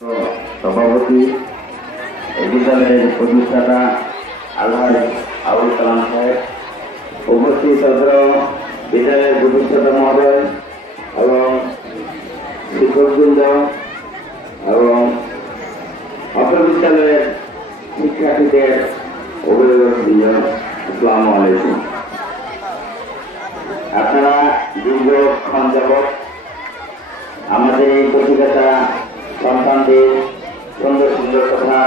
সভাপতি বিদ্যালয়ের প্রতিষ্ঠাতা, আলহাজ আবুল কালাম সাহেব, উপস্থিত ছাত্র বিদ্যালয়ের প্রতিষ্ঠাতা মহোদয় এবং শিক্ষকবৃন্দ এবং অপর বিদ্যালয়ের শিক্ষার্থীদের অভিভাবকবৃন্দ আসসালামু আলাইকুম। আপনারা দীর্ঘক্ষণ যাবৎ আমাদের এই পত্রিকাটা সন্তানদের সুন্দর সুন্দর কথা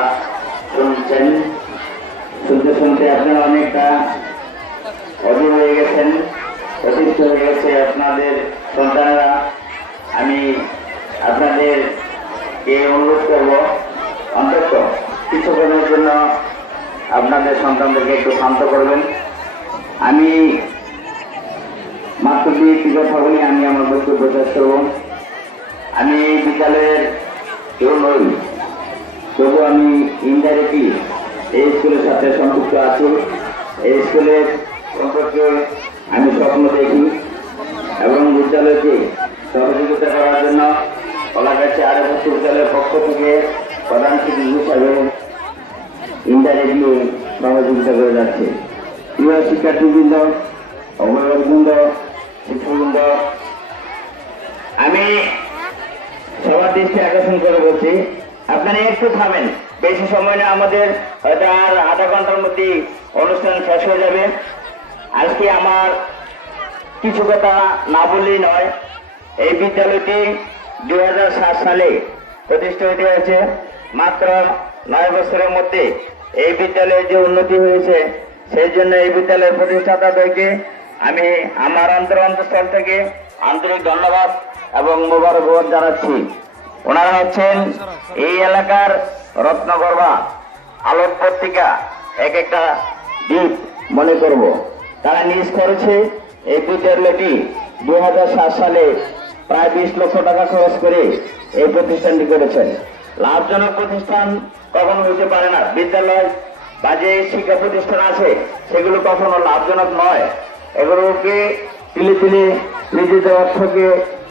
শুনছেন। শুনতে শুনতে আপনারা অনেকটা অধীর হয়ে গেছেন, অতিষ্ঠ হয়ে গেছে আপনাদের সন্তানরা। আমি আপনাদেরকে অনুরোধ করব, অন্তত কিছুক্ষণের জন্য আপনাদের সন্তানদেরকে একটু শান্ত করবেন। আমি মাত্র দুই একটি কথা বলি, আমি আমার বক্তব্য শেষ করব। আমি বিদ্যালয়ের কেউ নই। তবু আমি ইন্ডাইরেক্টলি এই স্কুলের সাথে সম্পৃক্ত আছি। এই স্কুলের সম্পর্কে আমি স্বপ্ন দেখি এবং বিদ্যালয়কে সহযোগিতা করার জন্য কলাগাছি আরও বিশ্ববিদ্যালয়ের পক্ষ থেকে প্রধান শিক্ষক হিসাবে ইন্ডাইরেক্টলি সহযোগিতা করে যাচ্ছে। প্রিয় শিক্ষার্থীবৃন্দ, অভিভাবকবৃন্দ, শিক্ষকবৃন্দ, আমি সবার দৃষ্টি আকর্ষণ করে বলছি, আপনারা একটু থামেন। বেশি সময় না, আমাদের হয়তো আর আধা ঘণ্টার মধ্যে অনুষ্ঠান শেষ হয়ে যাবে। আজকে আমার কিছু কথা না বললেই নয়, এই বিদ্যালয়টি দুই সালে প্রতিষ্ঠিত হয়েছে। মাত্র নয় বছরের মধ্যে এই বিদ্যালয়ের যে উন্নতি হয়েছে, সেই জন্য এই বিদ্যালয়ের প্রতিষ্ঠাতাদেরকে আমি আমার অন্তর অন্তঃস্থল থেকে আন্তরিক ধন্যবাদ এবং মোবারকবাদ জানাচ্ছি। ওনারা হচ্ছেন এই এলাকার রত্নগর্ভা আলোক পত্রিকা, এক একটা দ্বীপ মনে করব। তারা নিজ করেছে এই বিদ্যালয়টি দুই সালে প্রায় বিশ লক্ষ টাকা খরচ করে এই প্রতিষ্ঠানটি করেছেন। লাভজনক প্রতিষ্ঠান কখনো হতে পারে না। বিদ্যালয় বা যে শিক্ষা প্রতিষ্ঠান আছে, সেগুলো কখনো লাভজনক নয়। এগুলোকে তিলে তিলে নিজেদের অর্থকে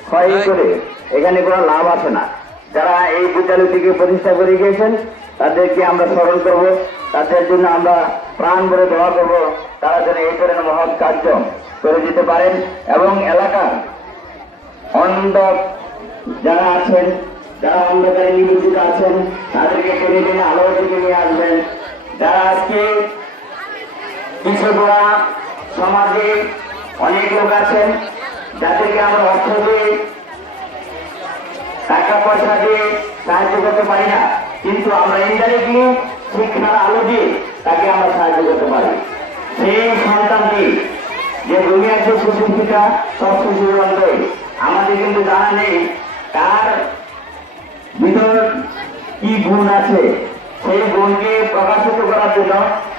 ক্ষয় করে এখানে কোনো লাভ আছে না। যারা এই বিদ্যালয়টিকে প্রতিষ্ঠা করে গিয়েছেন তাদেরকে আমরা স্মরণ করব তাদের জন্য আমরা প্রাণ ভরে দোয়া করব তারা যেন এই ধরনের মহৎ কার্য করে দিতে পারেন এবং এলাকার অন্ধ যারা আছেন যারা অন্ধকারে নিবেদিত আছেন তাদেরকে টেনে টেনে আলোর দিকে নিয়ে আসবেন। যারা আজকে পিছিয়ে সমাজে অনেক লোক আছেন যাদেরকে আমরা অর্থ দিয়ে, টাকা পয়সা দিয়ে সাহায্য করতে পারি না, কিন্তু আমরা ইন্ডাইরেক্টলি শিক্ষার আলো দিয়ে তাকে আমরা সাহায্য করতে পারি। সেই সন্তানটি যে দুনিয়াকে সুশিক্ষিতা সব শিশুর অন্তরে আমাদের কিন্তু জানা নেই তার ভিতর কি গুণ আছে। সেই গুণকে প্রকাশিত করার জন্য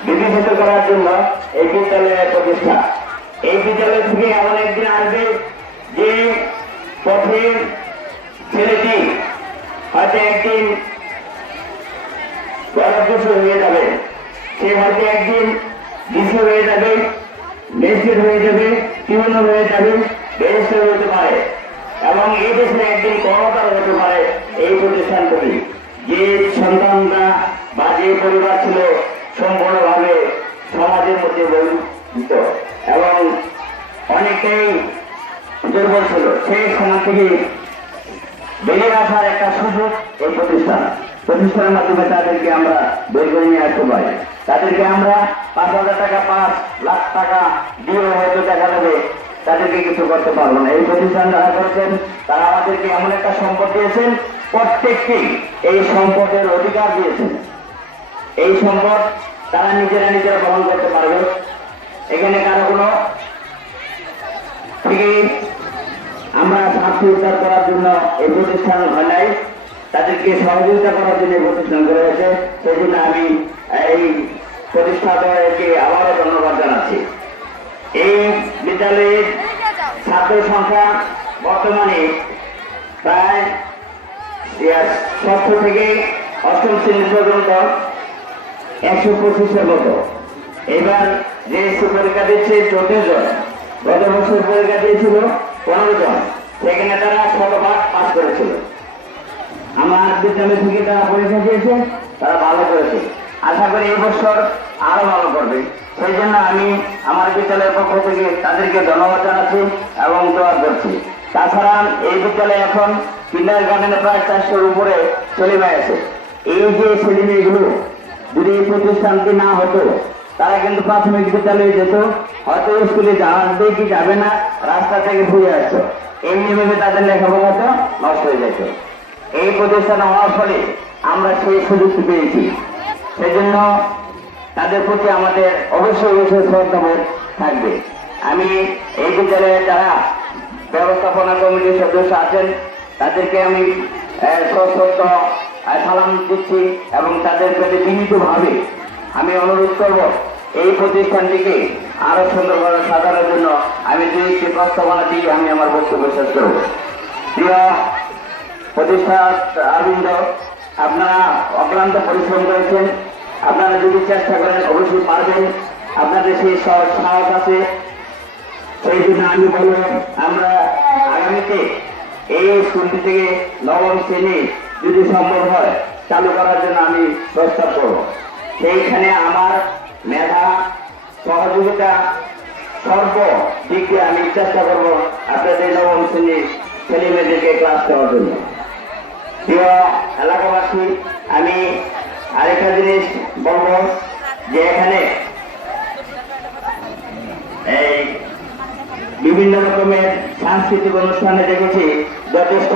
বিকশিত করার জন্য এই বিদ্যালয়ের প্রতিষ্ঠা। এই বিদ্যালয় থেকে এমন একদিন আসবে যে পথের ছেলেটি হয়তো একদিন হয়ে যাবে। সে হয়তো একদিন বিশ্ব হয়ে যাবে ম্যাজিস্ট্রেট হয়ে যাবে, টিউন হয়ে যাবে ব্যারিস্টার হতে পারে। এবং এই দেশে একদিন কর্মকার হতে পারে এই প্রতিষ্ঠান প্রতিষ্ঠানগুলি যে সন্তানরা সেই সমাজ থেকে বেরিয়ে আসার একটা সুযোগ এই প্রতিষ্ঠান। প্রতিষ্ঠানের মাধ্যমে তাদেরকে আমরা বের করে। নিয়ে আসতে পারি তাদেরকে আমরা পাঁচ হাজার টাকা, পাঁচ লাখ টাকা দিয়ে হয়তো দেখা যাবে তাদেরকে কিছু করতে পারব না। এই প্রতিষ্ঠান যারা করেছেন, তারা আমাদেরকে এমন একটা সম্পদ দিয়েছেন প্রত্যেককেই এই সম্পদের অধিকার দিয়েছেন। এই সম্পদ তারা নিজেরা নিজেরা বহন করতে পারবে। এখানে কারও কোনো থেকে আমরা স্বার্থ উদ্ধার করার জন্য এই প্রতিষ্ঠান নাই তাদেরকে সহযোগিতা করার জন্য এই প্রতিষ্ঠান করে গেছে সেই জন্য আমি এই প্রতিষ্ঠাতাকে আবারও ধন্যবাদ জানাচ্ছি। এই বিদ্যালয়ের ছাত্র সংখ্যা বর্তমানে প্রায় ষষ্ঠ থেকে অষ্টম শ্রেণি পর্যন্ত একশো পঁচিশের মতো। এবার যে পরীক্ষা দিচ্ছে চল্লিশ জন। গত বছর পরীক্ষা দিয়েছিল পনেরো জন। সেখানে তারা শতভাগ পাস করেছিল। আমার বিদ্যালয় থেকে তারা পরীক্ষা দিয়েছে তারা ভালো করেছে। আশা করি এই বছর আরও ভালো করবে। সেই জন্য আমি আমার বিদ্যালয়ের পক্ষ থেকে তাদেরকে ধন্যবাদ জানাচ্ছি এবং দোয়া করছি। তাছাড়া এই বিদ্যালয়ে এখন কিন্ডার গার্ডেনে প্রায় চারশোর উপরে ছেলে মেয়ে আছে এই যে ছেলে মেয়েগুলো যদি এই প্রতিষ্ঠানটি না হতো তারা কিন্তু প্রাথমিক বিদ্যালয়ে যেত, হয়তো স্কুলে যাবে কি যাবে না, রাস্তা থেকে ঘুরে আসতো। এমনি ভেবে তাদের লেখাপড়া তো নষ্ট হয়ে যেত। এই প্রতিষ্ঠান হওয়ার ফলে আমরা সেই সুযোগটি পেয়েছি। সেজন্য তাদের প্রতি আমাদের অবশ্যই অবশ্যই শ্রদ্ধাবোধ থাকবে। আমি এই বিদ্যালয়ে যারা ব্যবস্থাপনা কমিটির সদস্য আছেন, তাদেরকে আমি সশ্রদ্ধ সালাম দিচ্ছি এবং তাদের প্রতি বিনীতভাবে আমি অনুরোধ করব, এই প্রতিষ্ঠানটিকে আরও সুন্দরভাবে সাজানোর জন্য আমি দুই একটি প্রস্তাবনা দিয়ে আমি আমার বক্তব্য শেষ করব। প্রিয় প্রতিষ্ঠান আরবিন্দ আপনারা অক্লান্ত পরিশ্রম করেছেন। আপনারা যদি চেষ্টা করেন, অবশ্যই পারবেন। আপনাদের সেই সাহস আছে। সেই জন্য আমি বলব, আমরা আগামীতে এই স্কুলটি থেকে নবম শ্রেণি যদি সম্ভব হয়, চালু করার জন্য আমি প্রস্তাব করব। সেইখানে আমার মেধা, সহযোগিতা, সর্ব দিক আমি চেষ্টা করব আপনাদের নবম শ্রেণির ছেলে মেয়েদেরকে ক্লাস দেওয়ার জন্য। প্রিয় এলাকাবাসী, আমি আরেকটা জিনিস বলব যে এখানে এই বিভিন্ন রকমের সাংস্কৃতিক অনুষ্ঠানে দেখেছি যথেষ্ট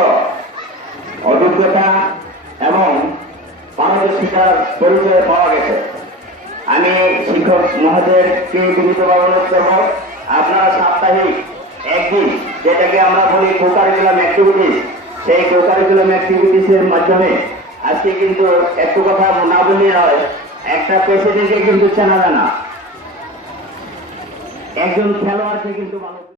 অভিজ্ঞতা এবং পারদর্শিতার পরিচয় পাওয়া গেছে। আমি শিক্ষক মহোদয়কে বিনীতভাবে অনুরোধ করব, আপনারা সাপ্তাহিক একদিন, যেটাকে আমরা বলি কোকারিকুলাম অ্যাক্টিভিটিস সেই কোকারিকুলাম অ্যাক্টিভিটিস এর মাধ্যমে আজকে কিন্তু একটু কথা না বললে হয়, একটা প্রেসিডেন্টকে কিন্তু চেনা যায় না একজন খেলোয়াড়কে কিন্তু ভালো